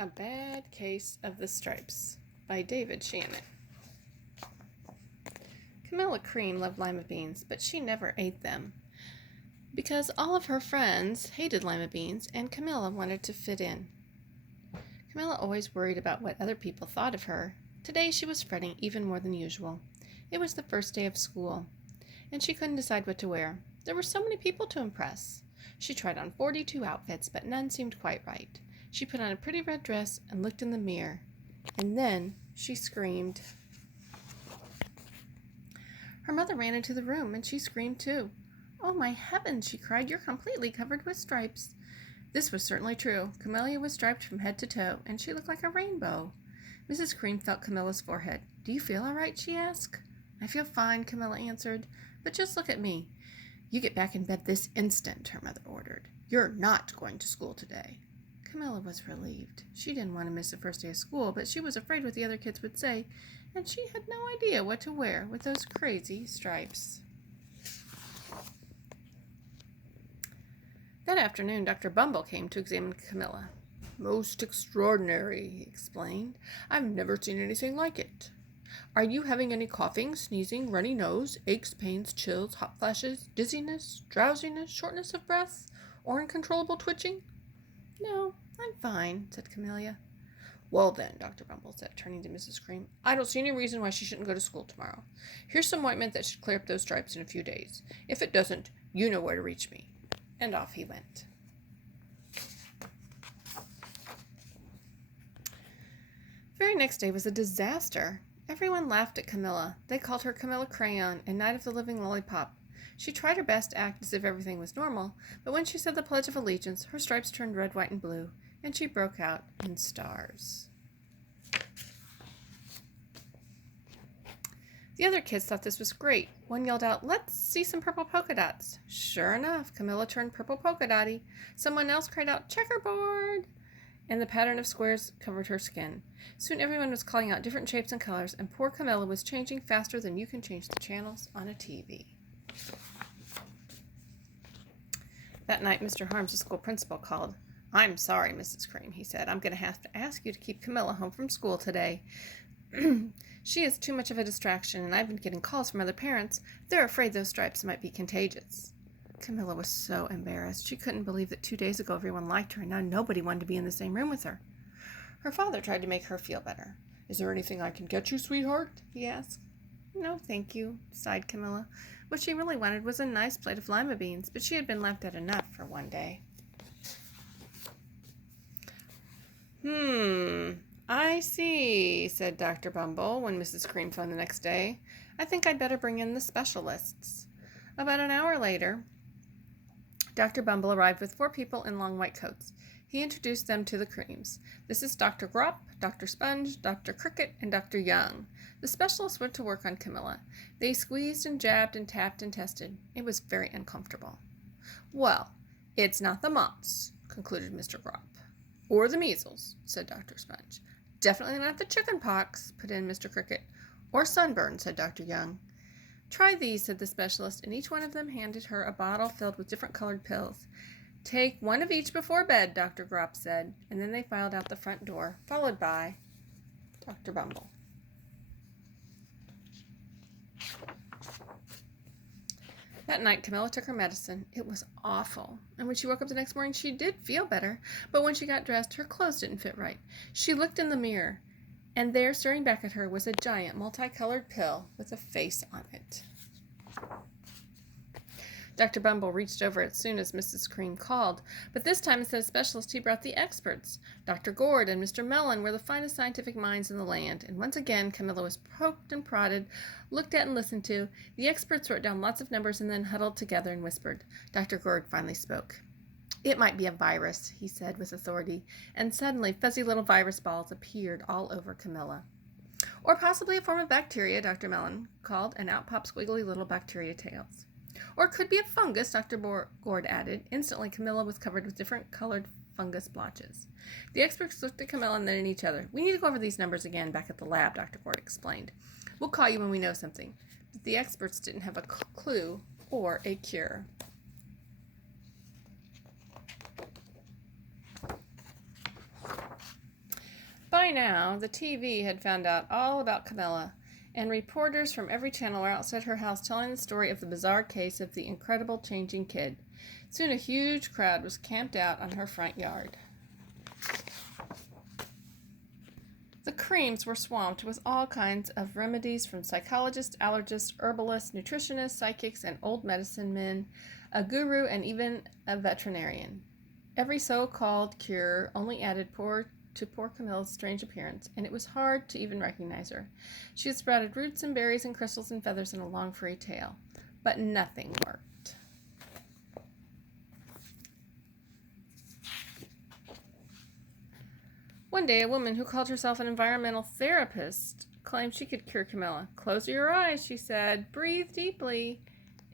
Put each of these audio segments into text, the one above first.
A Bad Case of the Stripes by David Shannon. Camilla Cream loved lima beans, but she never ate them because all of her friends hated lima beans and Camilla wanted to fit in. Camilla always worried about what other people thought of her. Today she was fretting even more than usual. It was the first day of school, and she couldn't decide what to wear. There were so many people to impress. She tried on 42 outfits, but none seemed quite right. She put on a pretty red dress and looked in the mirror, and then she screamed. Her mother ran into the room, and she screamed too. "Oh, my heavens," she cried, "you're completely covered with stripes." This was certainly true. Camilla was striped from head to toe, and she looked like a rainbow. Mrs. Cream felt Camilla's forehead. "Do you feel all right?" she asked. "I feel fine," Camilla answered. "But just look at me." "You get back in bed this instant," her mother ordered. "You're not going to school today." Camilla was relieved. She didn't want to miss the first day of school, but she was afraid what the other kids would say, and she had no idea what to wear with those crazy stripes. That afternoon, Dr. Bumble came to examine Camilla. "Most extraordinary," he explained. "I've never seen anything like it. Are you having any coughing, sneezing, runny nose, aches, pains, chills, hot flashes, dizziness, drowsiness, shortness of breath, or uncontrollable twitching?" "No, I'm fine," said Camilla. "Well then," Dr. Bumble said, turning to Mrs. Cream, "I don't see any reason why she shouldn't go to school tomorrow. Here's some ointment that should clear up those stripes in a few days. If it doesn't, you know where to reach me." And off he went. The very next day was a disaster. Everyone laughed at Camilla. They called her Camilla Crayon and Night of the Living Lollipop. She tried her best to act as if everything was normal, but when she said the Pledge of Allegiance, her stripes turned red, white, and blue, and she broke out in stars. The other kids thought this was great. One yelled out, "Let's see some purple polka dots." Sure enough, Camilla turned purple polka dotty. Someone else cried out, "Checkerboard!" and the pattern of squares covered her skin. Soon everyone was calling out different shapes and colors, and poor Camilla was changing faster than you can change the channels on a TV. That night, Mr. Harms, the school principal, called. "I'm sorry, Mrs. Cream," he said. "I'm going to have to ask you to keep Camilla home from school today. She is too much of a distraction, and I've been getting calls from other parents. They're afraid those stripes might be contagious." Camilla was so embarrassed. She couldn't believe that 2 days ago everyone liked her, and now nobody wanted to be in the same room with her. Her father tried to make her feel better. "Is there anything I can get you, sweetheart?" he asked. "No, thank you," sighed Camilla. What she really wanted was a nice plate of lima beans, but she had been laughed at enough for one day. "I see," said Dr. Bumble when Mrs. Cream phoned the next day. "I think I'd better bring in the specialists." About an hour later, Dr. Bumble arrived with 4 people in long white coats. He introduced them to the Creams. "This is Dr. Grop, Dr. Sponge, Dr. Cricket, and Dr. Young." The specialists went to work on Camilla. They squeezed and jabbed and tapped and tested. It was very uncomfortable. "Well, it's not the mumps," concluded Mr. Grop. "Or the measles," said Dr. Sponge. "Definitely not the chicken pox," put in Mr. Cricket. "Or sunburn," said Dr. Young. "Try these," said the specialist, and each one of them handed her a bottle filled with different colored pills. "Take one of each before bed," Dr. Grop said, and then they filed out the front door, followed by Dr. Bumble. That night, Camilla took her medicine. It was awful, and when she woke up the next morning, she did feel better, but when she got dressed, her clothes didn't fit right. She looked in the mirror, and there, staring back at her, was a giant multicolored pill with a face on it. Dr. Bumble reached over as soon as Mrs. Cream called, but this time instead of specialists, he brought the experts. Dr. Gord and Mr. Mellon were the finest scientific minds in the land, and once again Camilla was poked and prodded, looked at and listened to. The experts wrote down lots of numbers and then huddled together and whispered. Dr. Gord finally spoke. "It might be a virus," he said with authority, and suddenly fuzzy little virus balls appeared all over Camilla. "Or possibly a form of bacteria," Dr. Mellon called, and out popped squiggly little bacteria tails. "Or it could be a fungus," Dr. Gord added. Instantly, Camilla was covered with different colored fungus blotches. The experts looked at Camilla and then at each other. "We need to go over these numbers again back at the lab," Dr. Gord explained. "We'll call you when we know something." But the experts didn't have a clue or a cure. By now, the TV had found out all about Camilla, and reporters from every channel were outside her house telling the story of the bizarre case of the incredible changing kid. Soon a huge crowd was camped out on her front yard. The Creams were swamped with all kinds of remedies from psychologists, allergists, herbalists, nutritionists, psychics, and old medicine men, a guru, and even a veterinarian. Every so-called cure only added to poor Camilla's strange appearance, and it was hard to even recognize her. She had sprouted roots and berries and crystals and feathers and a long furry tail, but nothing worked. One day, a woman who called herself an environmental therapist claimed she could cure Camilla. "Close your eyes," she said, "breathe deeply,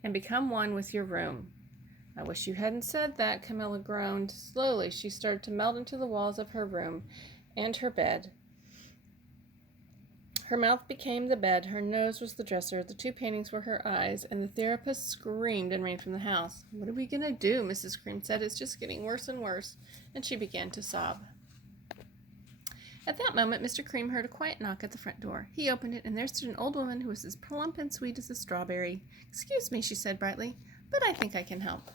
and become one with your room." "I wish you hadn't said that," Camilla groaned. Slowly, she started to melt into the walls of her room and her bed. Her mouth became the bed, her nose was the dresser, the two paintings were her eyes, and the therapist screamed and ran from the house. "What are we going to do?" Mrs. Cream said. "It's just getting worse and worse," and she began to sob. At that moment, Mr. Cream heard a quiet knock at the front door. He opened it, and there stood an old woman who was as plump and sweet as a strawberry. "Excuse me," she said brightly, "but I think I can help."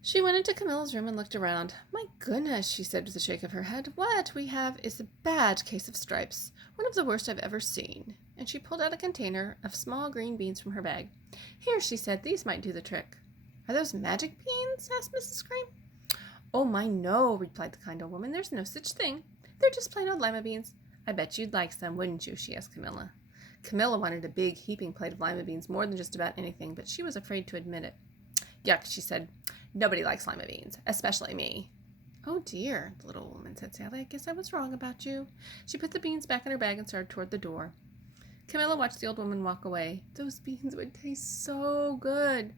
She went into Camilla's room and looked around. "My goodness," she said with a shake of her head, "what we have is a bad case of stripes, one of the worst I've ever seen." And she pulled out a container of small green beans from her bag. "Here," she said, "these might do the trick." "Are those magic beans?" asked Mrs. Cream. "Oh, my, no," replied the kind old woman. "There's no such thing. They're just plain old lima beans. I bet you'd like some, wouldn't you?" she asked Camilla. Camilla wanted a big, heaping plate of lima beans more than just about anything, but she was afraid to admit it. "Yuck," she said. "Nobody likes lima beans, especially me." "Oh, dear," the little woman said sadly. "I guess I was wrong about you." She put the beans back in her bag and started toward the door. Camilla watched the old woman walk away. Those beans would taste so good,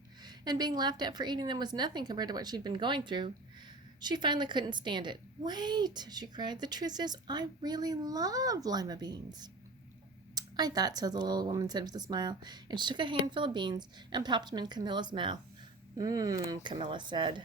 and being laughed at for eating them was nothing compared to what she'd been going through. She finally couldn't stand it. "Wait," she cried. "The truth is, I really love lima beans." "I thought so," the little woman said with a smile, and she took a handful of beans and popped them in Camilla's mouth. "Mmm," Camilla said.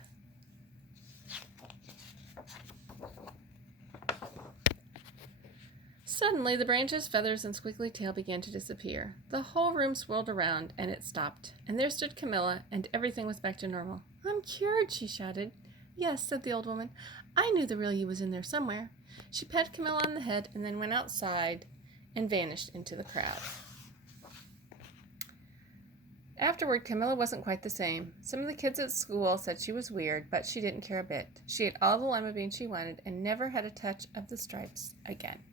Suddenly, the branches, feathers, and squiggly tail began to disappear. The whole room swirled around, and it stopped. And there stood Camilla, and everything was back to normal. "I'm cured," she shouted. "Yes," said the old woman. "I knew the real you was in there somewhere." She patted Camilla on the head and then went outside and vanished into the crowd. Afterward, Camilla wasn't quite the same. Some of the kids at school said she was weird, but she didn't care a bit. She ate all the lima beans she wanted and never had a touch of the stripes again.